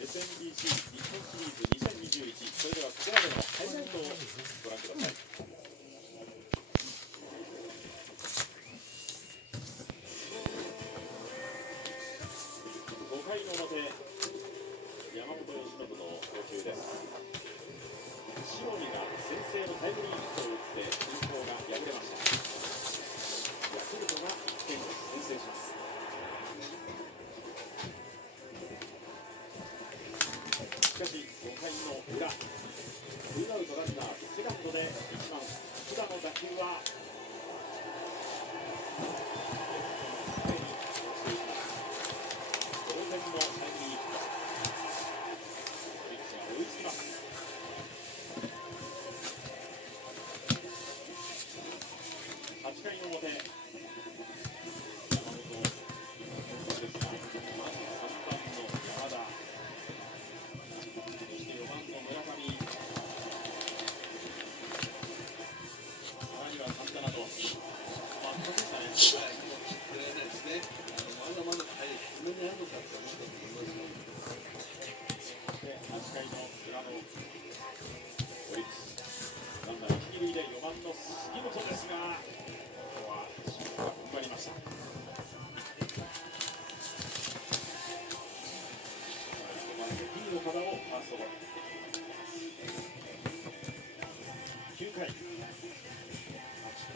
SMBC 日本シリーズ2021、それではここまでのハイライトをご覧ください。5回の表、山本由伸の投球です。塩見が先制のタイムリーヒットを打って均衡が敗れました。ヤクルトが1点を先制します。しかし5回の裏、ツーアウトランナーセカンドで1番福田の打球は前に落ちていきます。同点のタイムリーヒット、オリックスが追いつきます。8回の表、山本ですが、まず3番の山田、そして4番の村上、さらにはサンタナと、圧巻でしたね。これですね、まだまだ低めにあるのかと思ったと思いますよ。で、8回の裏のオリックス、ランナー一・二塁で4番の杉本ですが、ここはシュートが踏ん張りました。5番のPの方をファーストゴロ。9回、8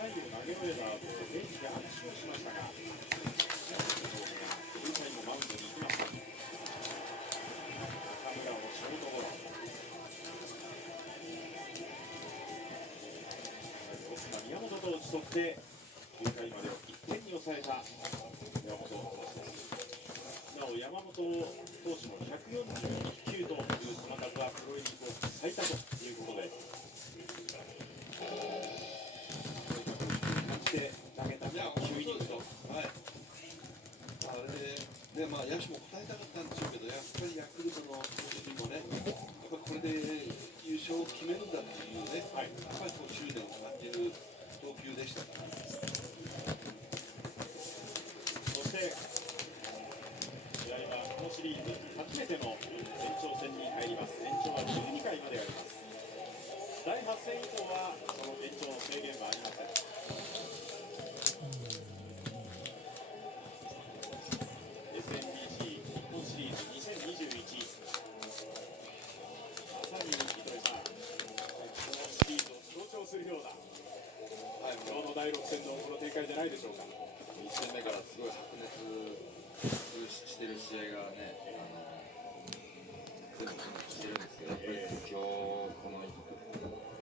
回を投げ終えた後、ベンチで握手をしましたが、9回もマウンドに行きました。中村をショートゴロ。オスナ宮本と打ち取って9回までを1点に抑えた山本投手です。なお山本投手の141球という球数はプロ入り後最多ということで、感じで投げた9イニングと。あれで、野手も答えたかったんでしょうけど、やっぱりヤクルトの投手陣もね、やっぱこれで優勝を決めるんだっていうね、やっぱり執念を感じる投球でしたから。そして試合はこのシリーズ初めての延長戦に入ります。延長は12回まであります。第8戦以降はその延長の制限はありません。SMBC 日本シリーズ2021、まさに糸井さん、このシリーズを象徴するような、今日の第6戦のこの展開じゃないでしょうか。1戦目からすごい白熱してる試合がね、全部